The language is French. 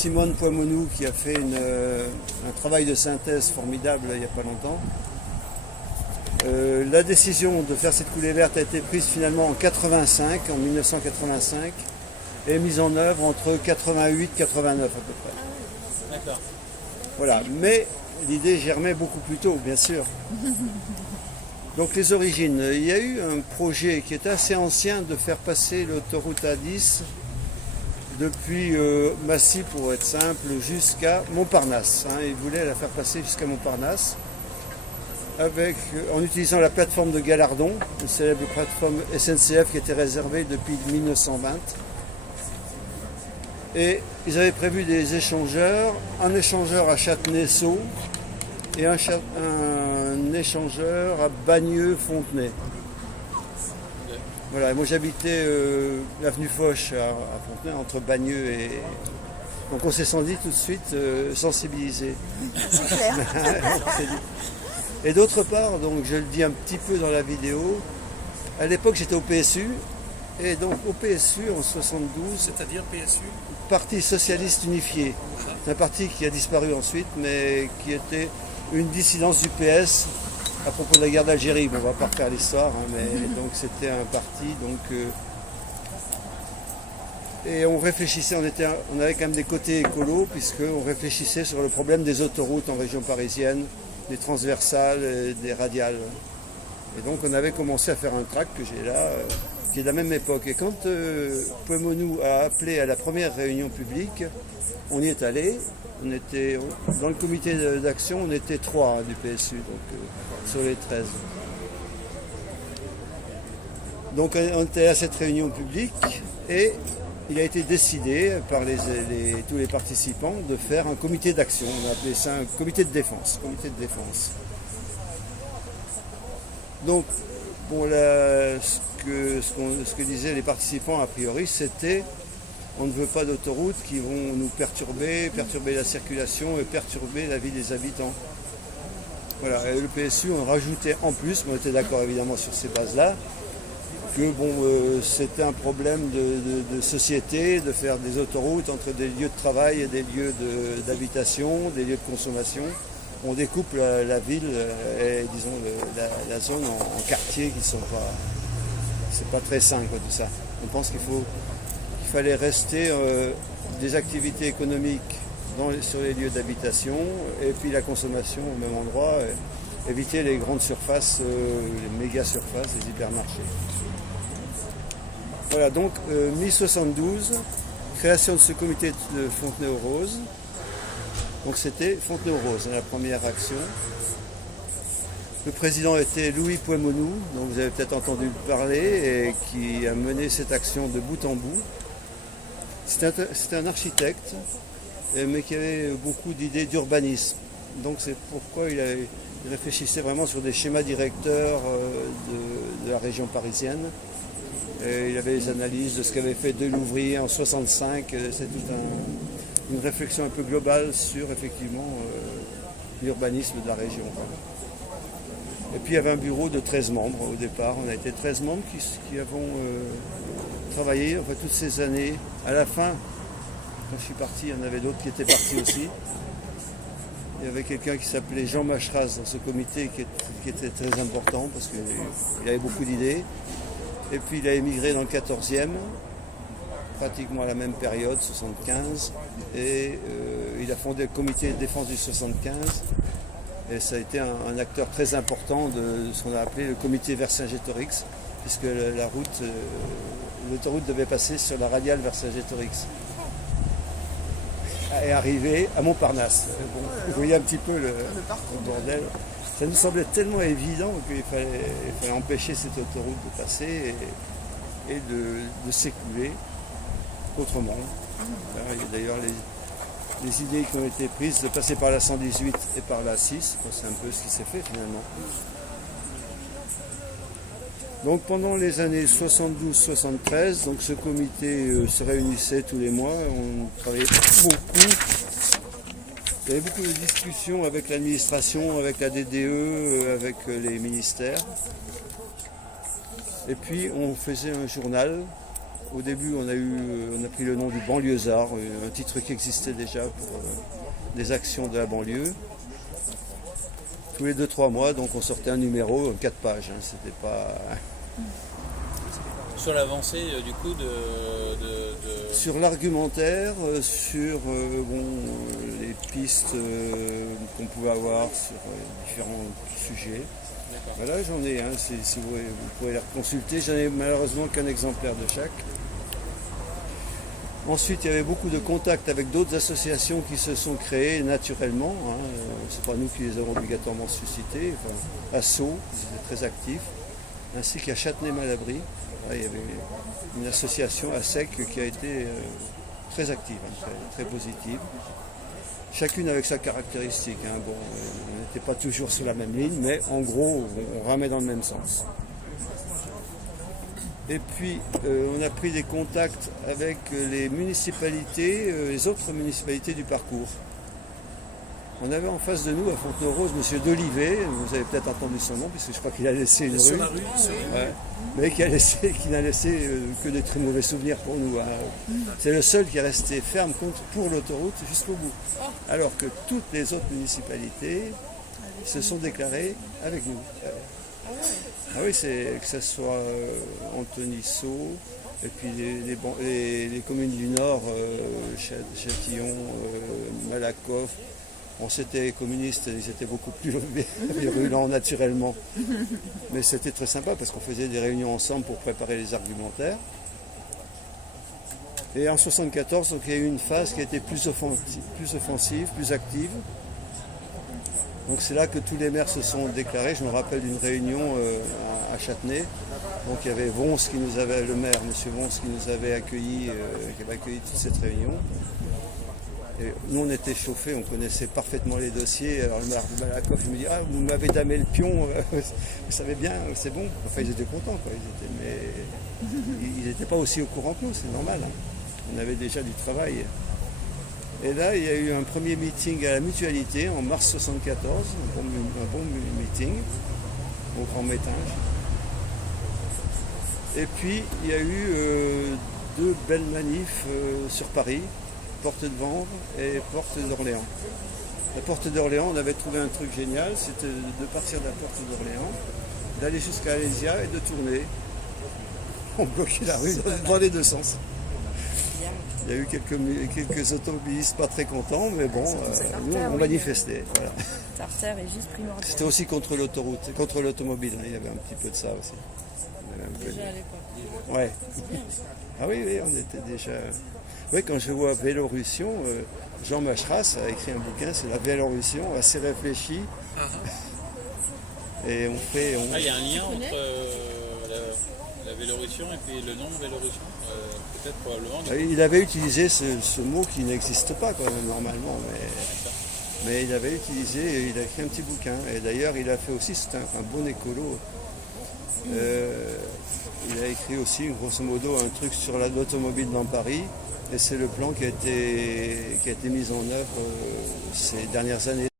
Simone Poimonou qui a fait un travail de synthèse formidable il n'y a pas longtemps. La décision de faire cette coulée verte a été prise finalement en 1985 et mise en œuvre entre 88 et 89 à peu près. D'accord. Voilà, mais l'idée germait beaucoup plus tôt, bien sûr. Donc les origines, il y a eu un projet qui était assez ancien de faire passer l'autoroute A10 depuis Massy, pour être simple, jusqu'à Montparnasse. Ils voulaient la faire passer jusqu'à Montparnasse en utilisant la plateforme de Galardon, une célèbre plateforme SNCF qui était réservée depuis 1920. Et ils avaient prévu des échangeurs, un échangeur à Châtenay-Sceaux et un échangeur à Bagneux-Fontenay. Voilà, moi j'habitais l'avenue Foch à Fontenay, entre Bagneux et... Donc on s'est senti tout de suite sensibilisé. C'est clair. Et d'autre part, donc je le dis un petit peu dans la vidéo, à l'époque j'étais au PSU, et donc au PSU en 72, C'est-à-dire PSU? Parti Socialiste Unifié. C'est un parti qui a disparu ensuite, mais qui était une dissidence du PS à propos de la guerre d'Algérie. Bon, on va pas refaire l'histoire, mais donc c'était un parti. Et on réfléchissait, on avait quand même des côtés écolos, puisqu'on réfléchissait sur le problème des autoroutes en région parisienne, des transversales, des radiales. Et donc on avait commencé à faire un tract que j'ai là, qui est de la même époque. Et quand Poimonou a appelé à la première réunion publique, on y est allé. On était dans le comité d'action, on était 3 du PSU, donc sur les 13. Donc on était à cette réunion publique et il a été décidé par tous les participants de faire un comité d'action. On a appelé ça un comité de défense. Donc, bon, ce que disaient les participants a priori, c'était on ne veut pas d'autoroutes qui vont nous perturber la circulation et perturber la vie des habitants. Voilà, et le PSU on rajoutait en plus, mais on était d'accord évidemment sur ces bases-là, que bon, c'était un problème de société, de faire des autoroutes entre des lieux de travail et des lieux d'habitation, des lieux de consommation. On découpe la ville et disons la zone en quartiers qui sont pas, c'est pas très sain quoi, tout ça. On pense qu'il fallait rester des activités économiques sur les lieux d'habitation et puis la consommation au même endroit, éviter les grandes surfaces, les méga surfaces, les hypermarchés. Voilà, donc mi-72, création de ce comité de Fontenay-aux-Roses. Donc c'était Fontenay-aux-Roses, la première action. Le président était Louis Poimonou, dont vous avez peut-être entendu parler, et qui a mené cette action de bout en bout. C'était un architecte, mais qui avait beaucoup d'idées d'urbanisme. Donc c'est pourquoi il réfléchissait vraiment sur des schémas directeurs de la région parisienne. Et il avait des analyses de ce qu'avait fait Delouvrier en 65. C'est toute une réflexion un peu globale sur effectivement l'urbanisme de la région. Et puis il y avait un bureau de 13 membres au départ. On a été 13 membres qui avons travaillé toutes ces années. À la fin, quand je suis parti, il y en avait d'autres qui étaient partis aussi. Il y avait quelqu'un qui s'appelait Jean Macheras dans ce comité qui était très important parce qu'il avait beaucoup d'idées. Et puis il a émigré dans le 14e, pratiquement à la même période, 75. Et il a fondé le comité de défense du 75. Et ça a été un acteur très important de ce qu'on a appelé le comité Vercingétorix, puisque l'autoroute devait passer sur la radiale Vercingétorix et arriver à Montparnasse. Bon, vous voyez un petit peu le bordel. Ça nous semblait tellement évident qu'il fallait empêcher cette autoroute de passer et de s'écouler autrement. Alors, il y a d'ailleurs les idées qui ont été prises de passer par la 118 et par la 6. C'est un peu ce qui s'est fait finalement. Donc pendant les années 72-73, donc ce comité se réunissait tous les mois, on travaillait beaucoup. Il y avait beaucoup de discussions avec l'administration, avec la DDE, avec les ministères. Et puis on faisait un journal Au début, on a pris le nom du banlieusard, un titre qui existait déjà pour des actions de la banlieue. Tous les 2-3 mois, donc on sortait un numéro, 4 pages. Hein, c'était pas... Sur l'avancée du coup Sur l'argumentaire, sur les pistes qu'on pouvait avoir sur différents sujets. Voilà, j'en ai un, si vous pouvez les consulter. J'en ai malheureusement qu'un exemplaire de chaque. Ensuite, il y avait beaucoup de contacts avec d'autres associations qui se sont créées naturellement. Hein. C'est pas nous qui les avons obligatoirement suscités. Enfin, à Sceaux, ils étaient très actifs, ainsi qu'à Châtenay-Malabry. Là, il y avait une association à Sec qui a été très active, hein, très positive. Chacune avec sa caractéristique. Hein. Bon, on n'était pas toujours sur la même ligne, mais en gros, on ramait dans le même sens. Et puis, on a pris des contacts avec les municipalités, les autres municipalités du parcours. On avait en face de nous, à Fontenay-aux-Roses, M. Dolivet, vous avez peut-être entendu son nom, puisque je crois qu'il a laissé une sur rue. la rue, Ouais. Mais qui n'a laissé que de très mauvais souvenirs pour nous. Hein. C'est le seul qui est resté ferme pour l'autoroute jusqu'au bout. Alors que toutes les autres municipalités se sont déclarées avec nous. Ah oui, c'est que ce soit Antony-Sceaux, et puis les communes du Nord, Châtillon, Malakoff. On s'était communistes, ils étaient beaucoup plus virulents naturellement. Mais c'était très sympa parce qu'on faisait des réunions ensemble pour préparer les argumentaires. Et en 1974, donc, il y a eu une phase qui a été plus offensive, plus active. Donc c'est là que tous les maires se sont déclarés. Je me rappelle d'une réunion à Châtenay. Donc il y avait Vons qui nous avait, le maire, M. Vons, qui nous avait accueillis, qui avait accueilli toute cette réunion. Et nous, on était chauffés, on connaissait parfaitement les dossiers. Alors le maire de Malakoff, il me dit « Ah, vous m'avez damé le pion, vous savez bien, c'est bon. » Enfin, ils étaient contents, quoi. Mais ils n'étaient pas aussi au courant que nous, c'est normal. Hein. On avait déjà du travail. Et là, il y a eu un premier meeting à la Mutualité en mars 1974, un bon meeting au Grand Métinge. Et puis, il y a eu 2 belles manifs sur Paris. Porte de Vanves et Porte d'Orléans. La Porte d'Orléans, on avait trouvé un truc génial, c'était de partir de la Porte d'Orléans, d'aller jusqu'à Alésia et de tourner. On bloquait la rue dans les 2 sens. Il y a eu quelques automobilistes pas très contents, mais bon, nous, on manifestait. Voilà. Cette artère est juste primordiale. C'était aussi contre l'autoroute, contre l'automobile, hein, il y avait un petit peu de ça aussi. Déjà à l'époque. Ouais. Ah oui, on était déjà... Oui, quand je vois Vélorussion, Jean Macheras a écrit un bouquin, c'est la Vélorussion, assez réfléchi. Et on fait... il y a un lien entre la Vélorussion et puis le nom Vélorussion, peut-être probablement. Il avait utilisé ce mot qui n'existe pas quand même normalement, mais il avait utilisé, il a écrit un petit bouquin. Et d'ailleurs, il a fait aussi, c'est un bon écolo. Il a écrit aussi, grosso modo, un truc sur l'automobile dans Paris. Et c'est le plan qui a été mis en œuvre ces dernières années.